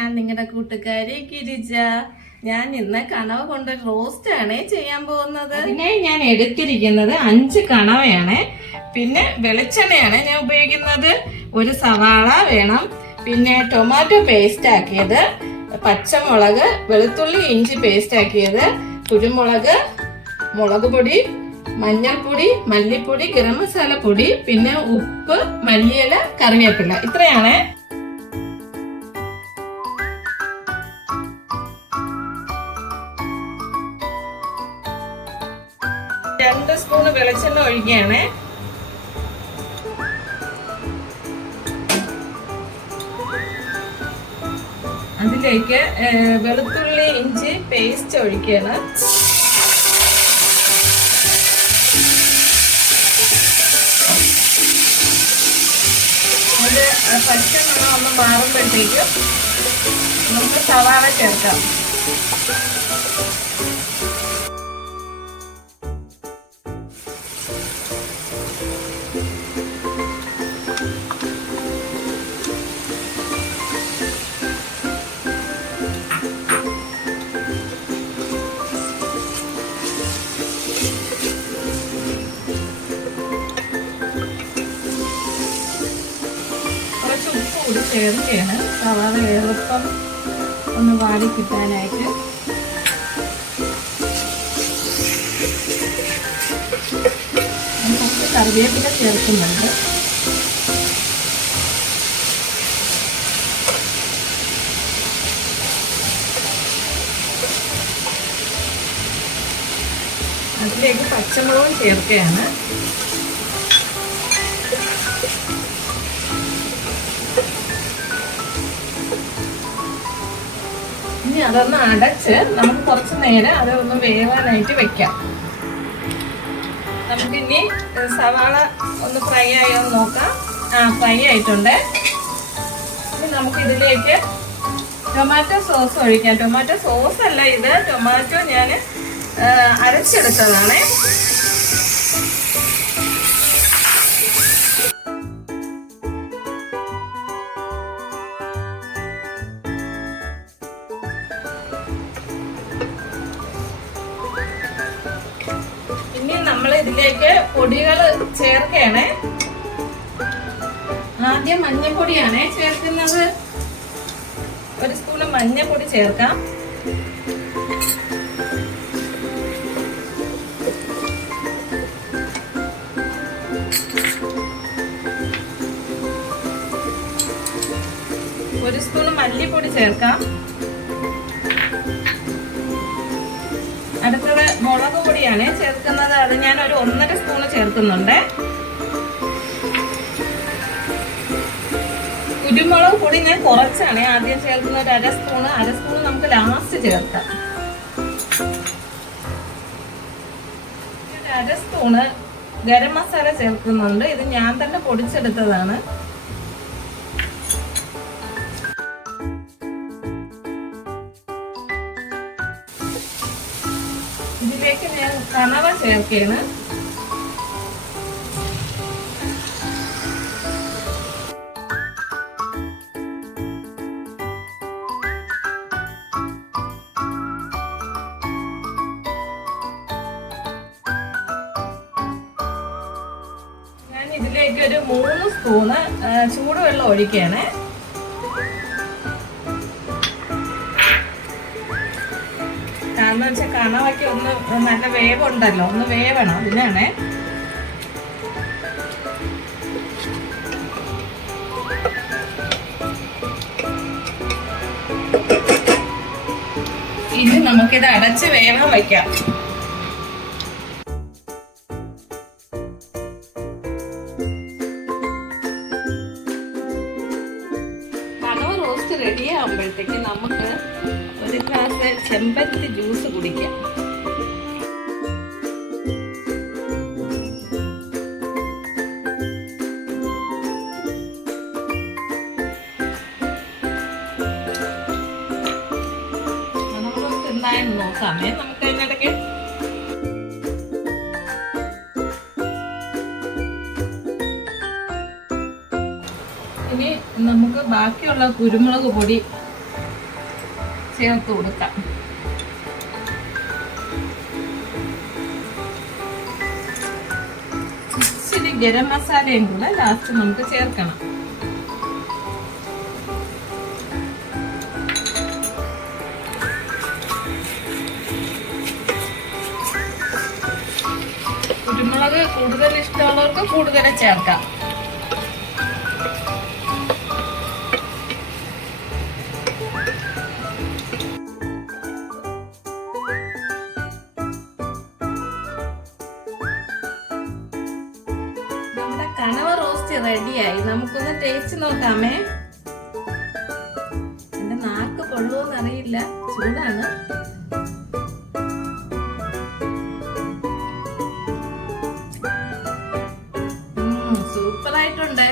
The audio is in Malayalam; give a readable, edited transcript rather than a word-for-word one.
ഞാൻ നിങ്ങളുടെ കൂട്ടുകാരി ഗിരിജ. ഞാൻ ഇന്ന് കണവ കൊണ്ട് റോസ്റ്റ് ആണ് ചെയ്യാൻ പോകുന്നത്. അതിനെ ഞാൻ എടുത്തിരിക്കുന്നത് 5 കണവയാണ്. പിന്നെ വെളിച്ചെണ്ണയാണ് ഞാൻ ഉപയോഗിക്കുന്നത്. ഒരു സവാള വേണം, പിന്നെ ടൊമാറ്റോ പേസ്റ്റ് ആക്കിയത്, പച്ചമുളക്, വെളുത്തുള്ളി ഇഞ്ചി പേസ്റ്റ് ആക്കിയത്, കുരുമുളക്, മുളക് പൊടി, മഞ്ഞൾപ്പൊടി, മല്ലിപ്പൊടി, ഗരം മസാല പൊടി, പിന്നെ ഉപ്പ്, മല്ലിയില, കറിവേപ്പില. ഇത്രയാണ്. 2 സ്പൂൺ വെളിച്ചെണ്ണ ഒഴിക്കുകയാണ്. അതിലേക്ക് വെളുത്തുള്ളി ഇഞ്ചി പേസ്റ്റ് ഒഴിക്കുകയാണ്. അത് പച്ചമണം ഒന്ന് മാറുമ്പോഴത്തേക്കും നമുക്ക് സവാള ചേർക്കാം. കൂടി ചേർക്കുകയാണ് സവാള എളുപ്പം ഒന്ന് വാടി കിട്ടാനായിട്ട്. കുറച്ച് കറിവേപ്പില ചേർക്കുന്നുണ്ട്. അതിലേക്ക് പച്ചമുളകും ചേർക്കുകയാണ്. ഇനി അതൊന്ന് അടച്ച് നമുക്ക് കുറച്ച് നേരം അതൊന്ന് വേവാനായിട്ട് വെക്കാം. നമുക്കിനി സവാള ഒന്ന് ഫ്രൈ ആയോ നോക്കാം. ഫ്രൈ ആയിട്ടുണ്ട്. ഇനി നമുക്കിതിലേക്ക് ടൊമാറ്റോ സോസ് ഒഴിക്കാം. ടൊമാറ്റോ സോസ് അല്ല ഇത്, ടൊമാറ്റോ ഞാൻ അരച്ചെടുത്തതാണ്. ഇനി നമ്മൾ ഇതിലേക്ക് പൊടികൾ ചേർക്കുകയാണ്. ആദ്യം മഞ്ഞപ്പൊടിയാണ് ചേർക്കുന്നത്. 1 സ്പൂൺ മഞ്ഞപ്പൊടി ചേർക്കാം. ഒരു സ്പൂൺ മല്ലിപ്പൊടി ചേർക്കാം. അടുത്തത് മുളക് പൊടിയാണ് ചേർക്കുന്നത്. അത് ഞാൻ ഒരു 1.5 സ്പൂൺ ചേർക്കുന്നുണ്ട്. കുരുമുളക് പൊടി ഞാൻ കുറച്ചാണ് ആദ്യം ചേർക്കുന്നത്. ഒരു അര സ്പൂൺ നമുക്ക് ലാസ്റ്റ് ചേർക്കാം. ഒരു 1/2 സ്പൂണ് ഗരം മസാല ചേർക്കുന്നുണ്ട്. ഇത് ഞാൻ തന്നെ പൊടിച്ചെടുത്തതാണ്. ഇതിലേക്ക് ഞാൻ കണവ ചേർക്കുകയാണ്. ഞാൻ ഇതിലേക്ക് ഒരു 3 സ്പൂണ് ചൂടുവെള്ളം ഒഴിക്കുകയാണ്. കാരണം വെച്ചാൽ കണവയ്ക്ക് ഒന്ന് നല്ല വേവുണ്ടല്ലോ, ഒന്ന് വേവണം, അതിനാണ്. ഇനി നമുക്കിത് അടച്ച് വേവാൻ വയ്ക്കാം. കണവ റോസ്റ്റ് റെഡി ആകുമ്പോഴത്തേക്ക് നമുക്ക് ഒരു ഗ്ലാസ് ചെമ്പരത്തി ജ്യൂസ് കുടിക്കാം. എന്തായെന്ന് നോക്കാമേ നമുക്ക് അതിനിടയ്ക്ക്. ഇനി നമുക്ക് ബാക്കിയുള്ള കുരുമുളക് പൊടി ചേർത്ത് കൊടുക്കാം. ഇച്ചിരി ഗരം മസാലയും കൂടെ ലാസ്റ്റ് നമുക്ക് ചേർക്കണം. കുരുമുളക് കൂടുതൽ ഇഷ്ടമുള്ളവർക്ക് കൂടുതൽ ചേർക്കാം. നമ്മുടെ കണവ റോസ്റ്റ് റെഡിയായി. നമുക്കൊന്ന് ടേസ്റ്റ് നോക്കാമേ. എന്റെ നാക്ക് കൊള്ളുമെന്ന് അറിയില്ല, ചൂടാണ്. സൂപ്പറായിട്ടുണ്ട്.